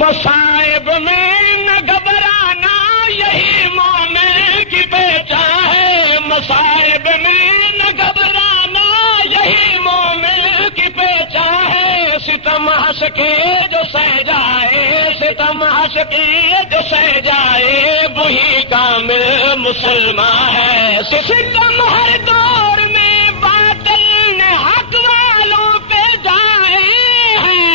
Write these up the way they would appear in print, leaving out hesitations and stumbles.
مصائب میں نہ گھبرانا یہی مومن کی پہچان ہے، مصائب میں نہ گھبرانا یہی مومن کی پہچان ہے، ستم ہنس کے جو سہ جائے، ستم ہنس کے جو سہ جائے وہی کامل مسلمان ہے، ستم ہر دور میں باطل نے حق والوں پہ جائے ہیں،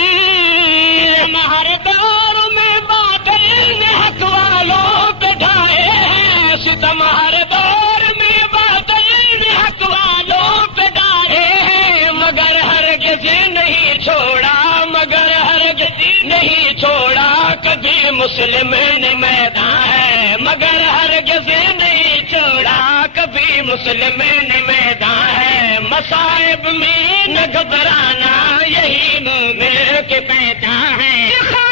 ہر دور میں باطل نے حق والوں پہ ڈھائے ہیں، ستم ہر دور میں باطل نے حق والوں پہ ڈھائے ہیں، مگر ہرگز نہیں چھوڑا، مگر ہرگز نہیں چھوڑا کبھی مسلم نے میدان ہے، مگر ہرگز نہیں چھوڑا کبھی مسلم نے میدان ہے، مصائب میں نہ گھبرانا یہی مومن کی پہچان ہے،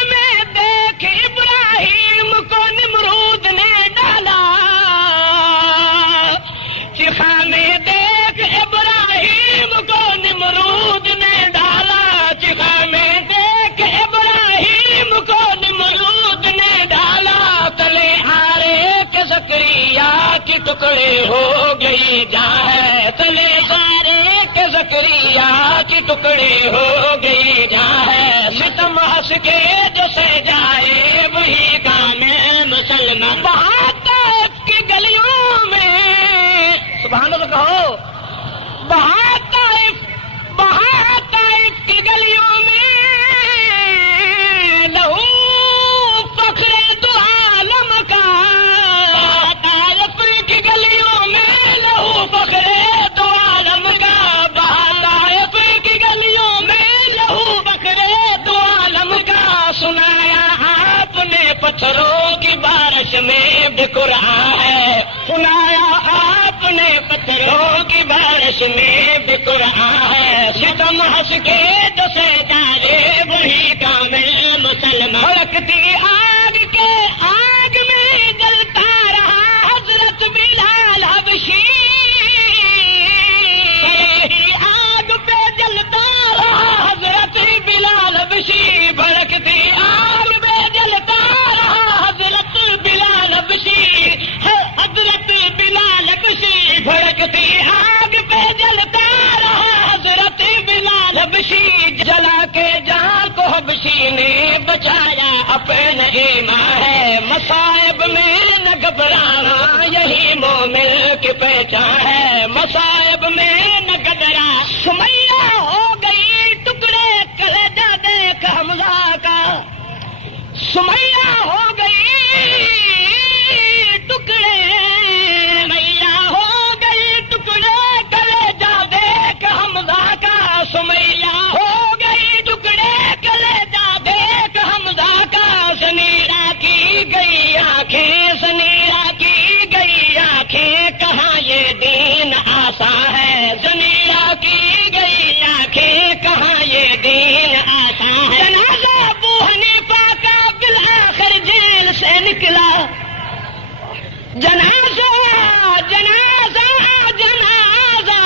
میں دیکھ ابراہیم کو نمرود نے ڈالا، چخا میں دیکھ ابراہیم کو نمرود نے ڈالا، چخا میں دیکھ ابراہیم کو نمرود نے ڈالا، تلے آرے کے زکریا کی ٹکڑے ہو گئی جان ہے، تلے آرے کے زکریا کی ٹکڑے ہو گئی جان ہے، ستم ہنس کے جو سہ جائے وہی کامل مسلمان، وہاں طائف کی گلیوں میں سبحان اللہ کہو، وہاں طائف کی گلیوں میں لہو فخر دو عالم کا، طائف کی گلیوں میں لہو فخر دو عالم کا، طائف کی گلیوں میں لہو فخر دو عالم کا، سنایا آپ نے پتھروں کی بارش میں بھی قرآن ہے، سنایا آپ نے پتھروں کی بارش میں بھی قرآن ہے، ستم ہنس کے جو سہ جائے وہی کامل مسلمان، بھڑکتی آگ کے آگ میں جلتا رہا حضرت بلال حبشی، آگ پہ جلتا رہا حضرت بلال حبشی، بھڑکتی آگ پہ جلتا رہا حضرت بلال حبشی، حضرت بلال حبشی، بھڑکتی آگ پہ جلتا رہا حضرت بلال حبشی، جلا کے جان کو حبشی نے بچایا اپنا ایمان ہے، مصائب میں نہ گھبرانا یہی مومن کی پہچان ہے، مصائب میں نہ گھبرا، سمیہ ہو گئی ٹکڑے کلیجہ دیکھ حمزہ کا، سمیہ ہو گئی ٹکڑے، سمیہ ہو گئی ٹکڑے کلیجہ دیکھ حمزہ کا، سمیہ ہو گئی ٹکڑے کلیجہ دیکھ حمزہ کا، سنیرا کی گئی آنکھیں، سنیرا کی گئی آنکھیں، کہاں یہ دین آسان ہے، سنیرا کی گئی آنکھیں، کہاں یہ دین آسان ہے، جنازہ ابو حنیفہ کا بالآخر جیل سے نکلا، جنازہ جنازہ جنازہ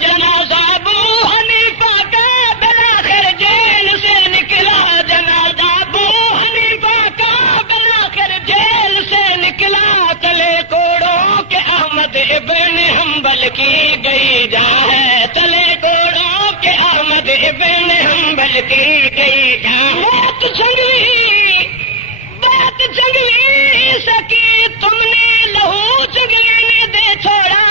جنازہ ابو حنیفہ کا بالآخر جیل سے نکلا، جنازہ ابو حنیفہ کا بالآخر جیل سے نکلا، تلے کوڑوں کے احمد ابن حنبل کی گئی جان ہے، تلے کوڑوں کے احمد ابن حنبل کی گئی جان، بات جنگلی سکی تم نے لہو جنگلی نے دے چھوڑا،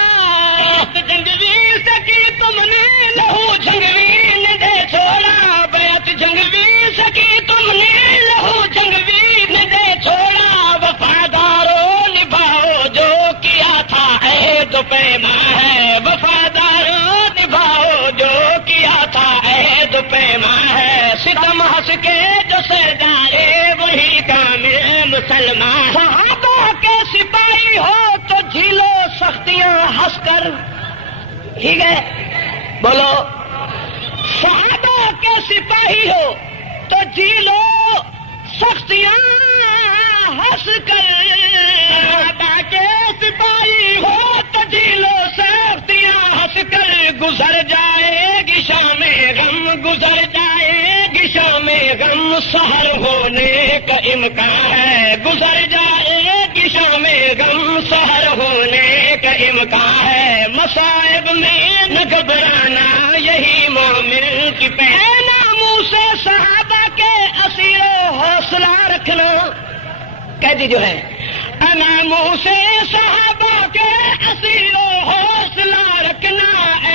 بات جنگلی سکی تم نے لہو جنگلی نے دے چھوڑا، بات جنگلی سکی تم نے لہو جنگلی نے دے چھوڑا، وفاداروں نبھاؤ جو کیا تھا عہد پیمان ہے، وفاداروں نبھاؤ جو کیا تھا عہد پیمان ہے، ستم ہنس کے جو سہ جائے وہی کامل مسلمان، صحابہ کے سپاہی ہو تو جھیلو سختیاں ہنس کر، ٹھیک ہے بولو، صحابہ کے سپاہی ہو تو جھیلو سختیاں ہنس کر، صحابہ کے سپاہی ہو تو جھیلو سختیاں ہنس کر، گزر جائے گی شام غم، گزر جائے گی شام غم سحر ہونے کا امکان ہے، گزر جائے گی شام غم سحر ہونے کا امکان ہے، مصائب میں نہ گھبرانا یہی مومن کی پہچان، ناموس صحابہ کے اسیر و حوصلہ رکھنا، قیدی جو ہے ناموس صحابہ کے اسیر و حوصلہ رکھنا،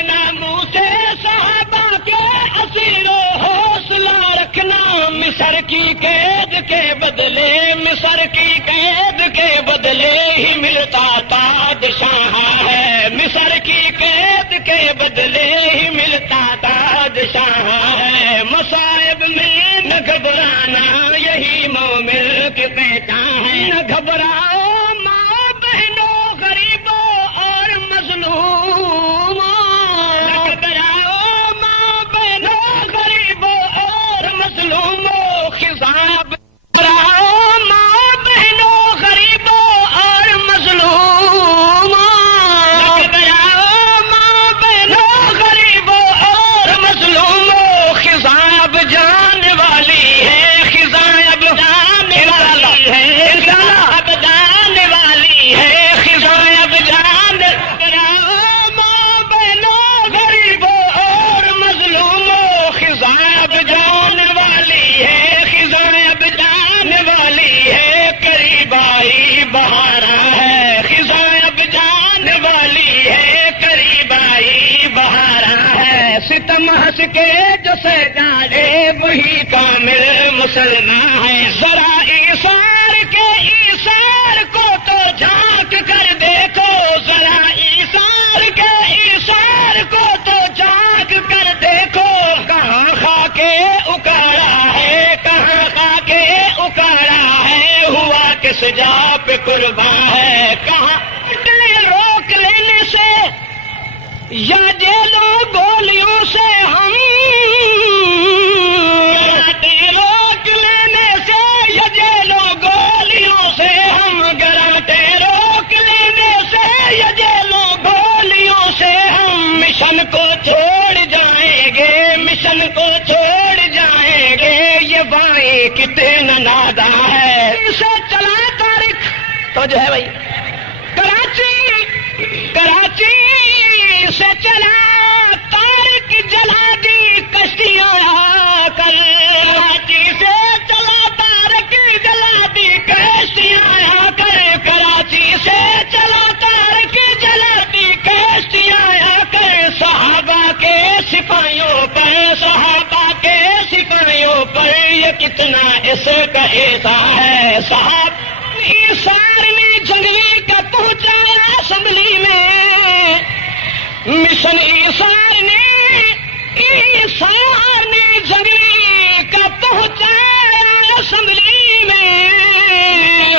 ناموس صحابہ کے اسیر و حوصلہ رکھنا، مصر کی قید کے بدلے، مصر کی قید کے بدلے ہی ملتا تاج شاہ ہے، مصر کی قید کے بدلے ہی ملتا تاج شاہ ہے، مصائب میں نہ گھبرانا یہی مومن کی پہچان ہے، نہ گھبراؤ ماں بہنوں غریبوں اور مظلوموں، نہ گھبراؤ ماں بہنوں غریبوں اور مظلوموں، خضاب گھبراؤ ماں بہنوں غریبوں اور مظلوموں، نہ گھبراؤ ماں بہنوں غریبوں اور مظلوموں، خضاب جان والی ہے، خضاب جان والی ہے، خضاب جان والی ہے، خضاب جان، ماں بہنوں غریبوں اور مظلوموں، خضاب جان والی ہے، خضاب جان والی ہے، قریب آئی بہارا ہے، خضاب جان والی ہے، قریب آئی بہارا ہے، ستم ہنس کے جو سجادے وہی کامل مسلمان ہے، ذرا ایثار کے ایثار کو تو جھانک کر دیکھو، ذرا ایثار کے ایثار کو تو جھانک کر دیکھو، کہاں خا کے اکاڑا ہے، کہاں خا کے اکاڑا ہے، ہوا کس جا پہ قربان ہے، کہاں روک لینے سے یا جیلوں گولیوں سے ہم، روک لینے سے یا جیلوں گولیوں سے ہم، گراٹے روک لینے سے یا جیلوں گولیوں سے ہم، مشن کو چھوڑ جائیں گے، مشن کو چھوڑ جائیں گے، یہ بائیں کتنا ناداں ہے، اسے چلا تاریخ تو جو ہے بھائی کراچی سے چلا تارک، جلا دی کشتیاں کل، کراچی سے چلا تارک، جلا دی کشتیاں کر، کراچی سے چلا تارک، جلا دی کشتیاں کر، صحابہ کے سپاہیوں پر، صحابہ کے سپاہیوں پر یہ کتنا اس کا احسان ہے، صحابہ ایثار نے جنگلی کا پہنچایا اسمبلی میں، مشن ایثار نے جنگلی کا پہنچایا اسمبلی میں،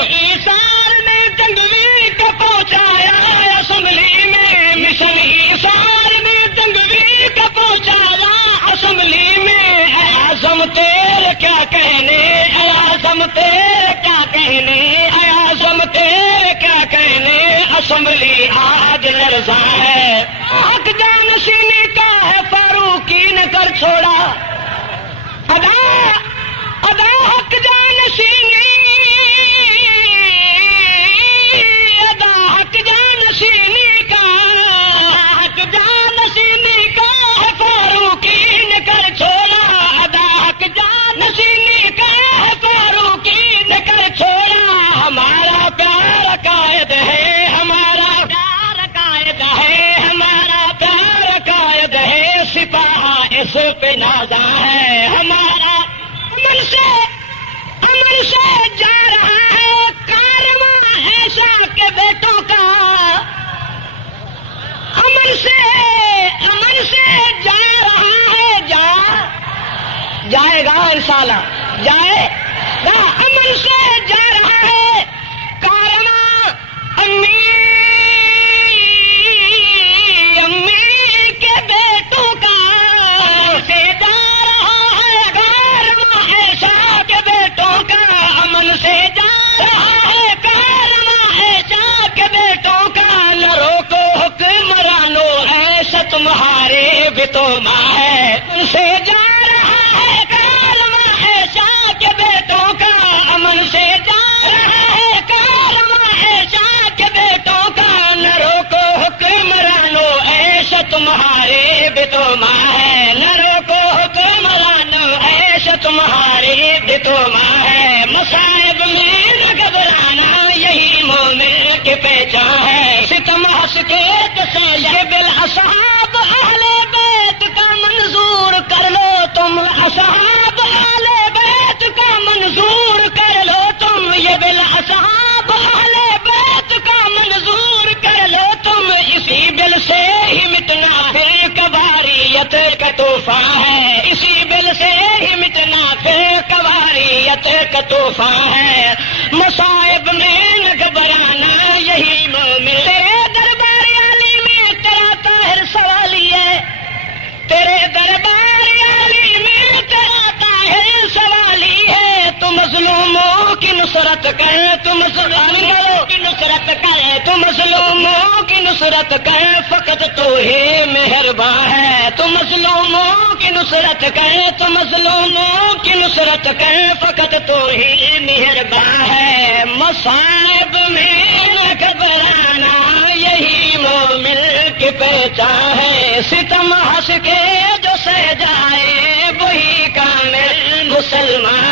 ایثار نے جنگلی کا پہنچایا اسمبلی میں، مشن ایثار نے جنگلی کا پہنچایا اسمبلی میں، اعظم تیرے کیا کہنے، اعظم تیرے کیا کہنے، اعظم تیرے کیا کہنے، اسمبلی آج لرزاں ہے، حق جانشینی کا ہے فاروقی نے کر چھوڑا، ادا حق جانشینی، ادا حق جانشینی کا، حق جانشینی کا ہے فاروقی نے کر چھوڑا، ادا حق جانشینی کا ہے فاروقی نے کر چھوڑا، ہمارا پیارا قائد ہے، ہمارا پیارا قائد ہے، ہمارا پیارا قائد ہے، سپاہ اس پہ نازاں ہے، ہمارا امن سے جا رہا ہے کارواں ایسا کے بیٹوں کا، امن سے جا رہا ہے، جائے گا انشاءاللہ، جائے گا، امن سے جا رہا ہے کارواں، امی کے بیٹوں کا، امن سے جا رہا ہے کارواں ایسا کے بیٹوں کا، امن سے جا رہا ہے کارواں ایسا کے بیٹوں کا، نہ روکو حکمرانو ایسا تمہارے بھی تو ماں ہے، ان سے جا رہا ہے کارواں کی پہچان ہے، ستم ہنس کے جسے یہ بالاصحاب اہل بیت کا منظور کر لو تم، اصحاب اہل بیت کا منظور کر لو تم، یہ بالاصحاب اہل بیت کا منظور کر لو تم، اسی بل سے ہی مٹنا پھر کباریت کا طوفان ہے، اسی بل سے ہی مٹنا پھر کباریت کا طوفان ہے، مصائب میں نہ گھبرانا یہی مومن، تیرے دربار علی میں تیرا طاہر سوالی ہے، تیرے دربار علی میں تیرا طاہر سوالی ہے، تو مظلوموں کی نصرت کر، تو مظلوموں کی نصرت کر، تو مظلوموں کی نصرت کر، فقط تو ہی مہربان ہے، تو مظلوموں کی نصرت کر، تو مظلوموں کی نصرت کر، فقط تو ہی مہربان ہے، مصائب میں نہ گھبرانا یہی مومن کی پہچان ہے، ستم ہنس کے جو سہ جائے وہی کامل مسلمان